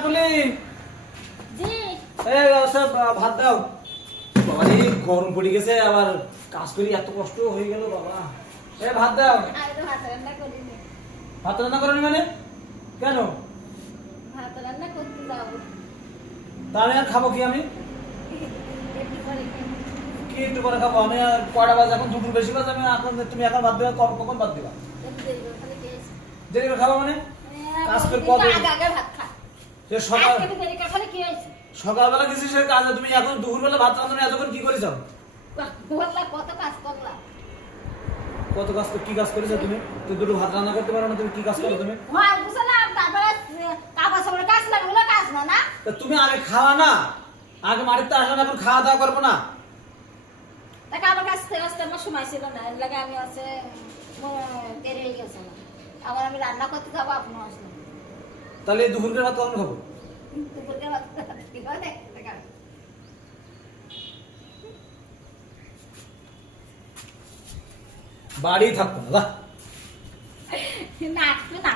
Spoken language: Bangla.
কাকুলি জি এই সব ভাত দাও বাবা রে গরম পড়ে গেছে আবার কাজ করি এত কষ্ট হয়ে গেল বাবা এই ভাত দাও আমি তো ভাত রান্না করিনি ভাত রান্না করনি মানে কেন ভাত রান্না করতে যাবো তাহলে আর খাবো কি আমি একটু পরে খেয়ে কি একটু করে খাবো আমি আর কয়টা বাজে এখন দুপুর বেশি বাজে আমি এখন তুমি এখন ভাত দিবা কখন ভাত দিবা একটু দেরি করে খালি খেয়েছি দেরি করে খাবো মানে কাজ করে কত কত আগে ভাত খা সে সকাল আজকে দেরি করে খালি খেয়েছি সকালবেলা কিছু সে কাজ তুমি এখন দুপুরবেলা ভাত রান্না এতক্ষণ কি করেছ বললা কত কাজ করলা কত কাজ কি কাজ করেছো তুমি তুই দুটো ভাত রান্না করতে পারো না তুমি কি কাজ করো তুমি হয় বুঝছ না তারপরে কাপড় সাপড়ে কাজ লাগে ওগুলো কাজ না না তা তুমি আগে খাওয়া না আগে বাড়িতে আসলে এখন খাওয়া দাওয়া করবো না তা কাপড় কাজ থেকে আসতে আমার সময় ছিল না এর লাগে আমি আছে দেরি হয়ে গেছে না আবার আমি রান্না করতে যাবো আপনিও আসলেন তাহলে এই দুপুরের ভাত কখন খাবো দুপুরকে ভাত ঠিক আছে বাড়ি থাকবো না না না